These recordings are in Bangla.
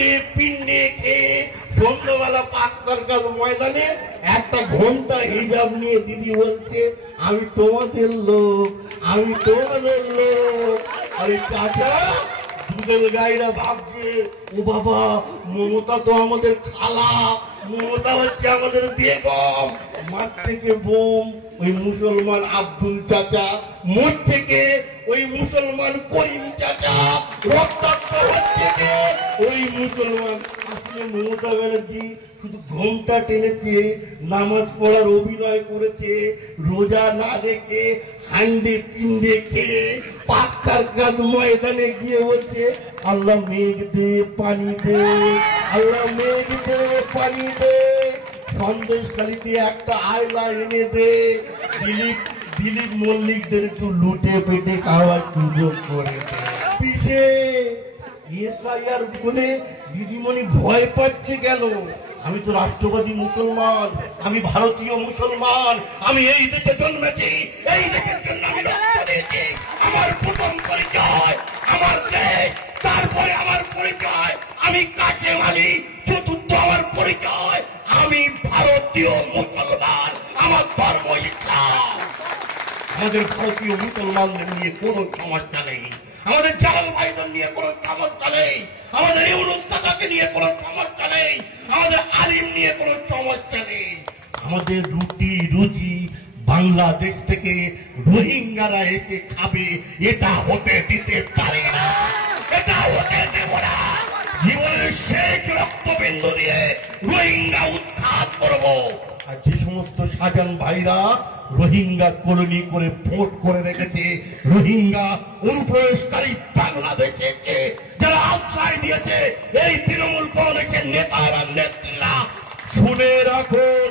হান্ডে পিন্ডে খেয়ে সন্ধ্যাবেলা 5 তারকার ময়দানে একটা ঘন্টা হিজাব নিয়ে দিদি বলছে আমি তোমাদের লোক, আমি তোমাদের লোক। আরে চাচা, দুধের গাইরা ভাবছে ও বাবা মমতা তো আমাদের খালা, মমতা হচ্ছে আমাদের বেগম। মাঠ থেকে বোম ওই মুসলমান আব্দুল চাচা, মোট থেকে ওই মুসলমান করিম চাচা, রক্তাক্ত হচ্ছে ওই মুসলমান। আসলে মমতা ব্যানার্জি শুধু ঘোমটা টেনেছে, নামাজ পড়ার অভিনয় করেছে, রোজা না রেখে হান্ডে পিন্ডে খেয়ে 5 তারকার ময়দানে গিয়ে বলছে আল্লাহ মেঘ দে পানি দে, আল্লাহ মেঘ দে পানি দে, সন্দেশখালিতে একটা আয়লা এনে দে, দিলীপ মল্লিকদের একটু লুটে পেটে খাওয়ার সুযোগ করে দে। এসআইআর বলে দিদিমণি ভয় পাচ্ছে কেন? আমি তো রাষ্ট্রবাদী মুসলমান, আমি ভারতীয় মুসলমান, আমি এই দেশে জন্মেছি, এই দেশের জন্য আমি রক্ত দিয়েছি। আমার প্রথম পরিচয় আমার দেশ, তারপরে আমার পরিচয় আমি কাশেম আলী, চতুর্থ আমার পরিচয় আমি ভারতীয় মুসলমান, আমার ধর্ম ইসলাম। আমাদের ভারতীয় মুসলমানদের নিয়ে কোনো সমস্যা নেই, আমাদের জালাল ভাইদের নিয়ে কোনো সমস্যা নেই, আমাদের ইউনুস চাচাকে নিয়ে কোনো সমস্যা নেই, আমাদের আলিম নিয়ে কোনো সমস্যা নেই। আমাদের রুটি রুজি বাংলাদেশ থেকে রোহিঙ্গারা এসে খাবে, এটা হতে দিতে পারে না, এটা হতে দেব না। জীবনের শেষ রক্তবিন্দু দিয়ে রোহিঙ্গা উৎখাত করব। আর যে সমস্ত শাহজাহান ভাইরা রোহিঙ্গা কলোনি করে ভোট করে রেখেছে, রোহিঙ্গা অনুপ্রবেশকারী বাংলাদেশকে যারা আশ্রয় দিয়েছে এই তৃণমূল কংগ্রেসের নেতারা নেত্রীরা, শুনে রাখুন,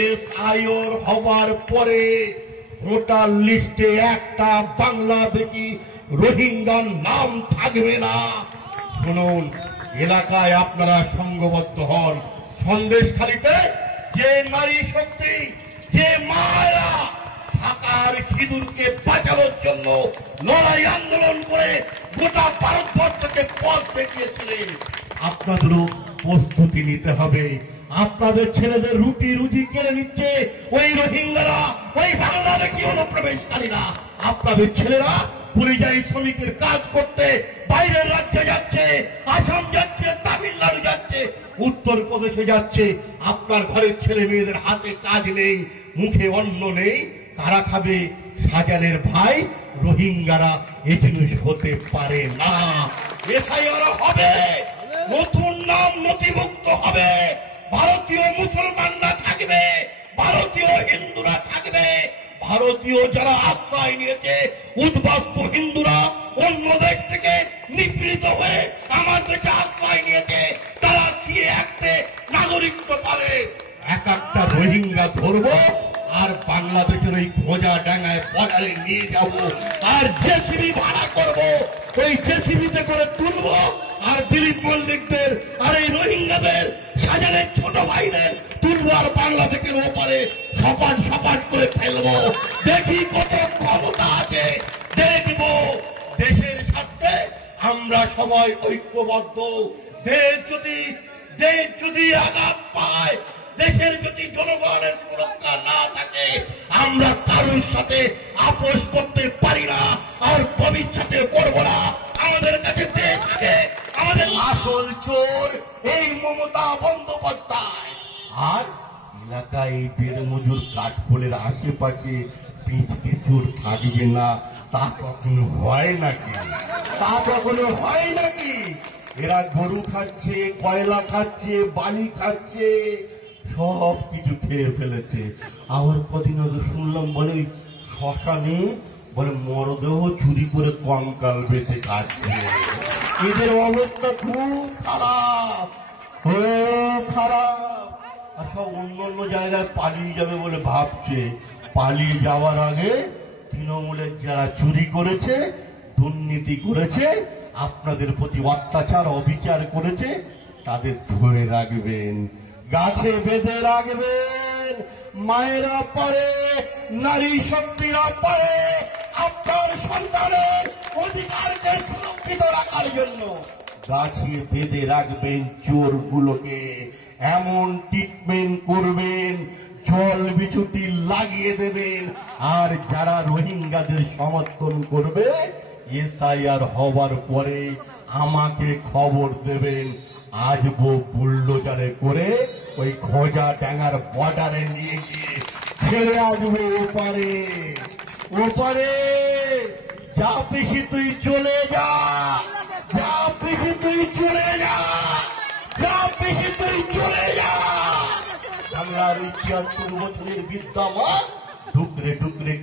এসআইআর হবার পরে ভোটার লিস্টে একটা বাংলাদেশি রোহিঙ্গার নাম থাকবে না। শুনুন, এলাকায় আপনারা সংঘবদ্ধ হন। সন্দেশখালিতে যে নারী শক্তি, যে মায়েরা সাকার সিঁদুরকে বাঁচানোর জন্য লড়াই আন্দোলন করে গোটা ভারতবর্ষকে পথ দেখিয়েছিলেন, আপনাদেরও প্রস্তুতি নিতে হবে। আপনাদের ছেলেদের রুটি রুজি কেড়ে নিচ্ছে ওই রোহিঙ্গারা, ওই বাংলাদেশি অনুপ্রবেশকারীরা। আপনাদের ছেলেরা পরিযায়ী শ্রমিকের কাজ করতে বাইরের রাজ্যে যাচ্ছে, আসাম যাচ্ছে, তামিলনাড়ু যাচ্ছে, উত্তরপ্রদেশে যাচ্ছে। আপনার ঘরের ছেলে মেয়েদের হাতে কাজ নেই, মুখে অন্ন নেই, তারা খাবে? শাহজাহানের ভাই রোহিঙ্গারা এই জিনিস হতে পারে না। এসআইআর হবে, নতুন নাম নথিভুক্ত হবে, ভারতীয় মুসলমানরা থাকবে, ভারতীয় হিন্দুরা থাকবে, ভারতীয় যারা আশ্রয় নিয়েছে উদ্বাস্তু হিন্দুরা অন্য দেশ থেকে নিপীড়িত হয়ে আমার দেশে আশ্রয় নিয়েছে, তারা সিএ অ্যাক্টে নাগরিকত্ব পাবে। এক একটা রোহিঙ্গা ধরবো আর বাংলাদেশের ওই খোঁজা ডাঙ্গায় বর্ডারে নিয়ে যাব, আর জেসিবি ভাড়া করব, ওই জেসিবিতে করে তুলবো, আর দিলীপ মল্লিকদের আর এই রোহিঙ্গাদের শাহজাহানের ছোট ভাইদের তুলবো, আর বাংলাদেশের ওপারে সপাট সপাট করে ফেলবো। দেখি কত ক্ষমতা আছে, দেখবো। দেশের স্বার্থে আমরা সবাই ঐক্যবদ্ধ। দেশ যদি আঘাত পায়, দেশের যদি জনগণের সুরক্ষা না থাকে, আমরা কারোর সাথে আপোষ করতে পারি না, আর ভবিষ্যতে করব না। আমাদের কাছে দেশ আছে, আমাদের আসল চোর এই মমতা বন্দ্যোপাধ্যায়। আর এলাকায় এই বেড়মজুর কাঠপোলের আশেপাশে পিছকে চোর থাকবে না, তা কখনো হয় নাকি? তা কখনো হয় নাকি? এরা গরু খাচ্ছে, কয়লা খাচ্ছে, বালি খাচ্ছে, সব কিছু খেয়ে ফেলেছে। আবার কদিন আগে শুনলাম বলে শ্মশানে বলে মরদেহ চুরি করে কঙ্কাল বেঁচে খাচ্ছে। এদের অবস্থা খুব খারাপ, খুব খারাপ। আর সব অন্য অন্য জায়গায় পালিয়ে যাবে বলে ভাবছে। পালিয়ে যাওয়ার আগে তৃণমূলের যারা চুরি করেছে, দুর্নীতি করেছে, আপনাদের প্রতি অত্যাচার অবিচার করেছে, তাদের ধরে রাখবেন, গাছে বেঁধে রাখবেন। মায়েরা পারে, নারী শক্তিরা পারে আপনার সন্তানের অধিকারকে সুরক্ষিত রাখার জন্য। গাছে বেঁধে রাখবেন চোরগুলোকে, এমন ট্রিটমেন্ট করবেন, জল বিচুটি লাগিয়ে দেবেন। আর যারা রোহিঙ্গাদের সমর্থন করবে এসআইআর হবার পরে আমাকে খবর দেবেন, আসবো বুলডোজারে করে ওই খোঁজা ডাঙ্গার বর্ডারে নিয়ে গিয়ে ছেড়ে আসবো ওপারে। ওপারে যা পিসি তুই চলে যা, যা পিসি তুই চলে যা, যা পিসি তুই চলে যা। বাংলার ৭৩ বছরের বিদ্যা মা ডুকরে ডুকরে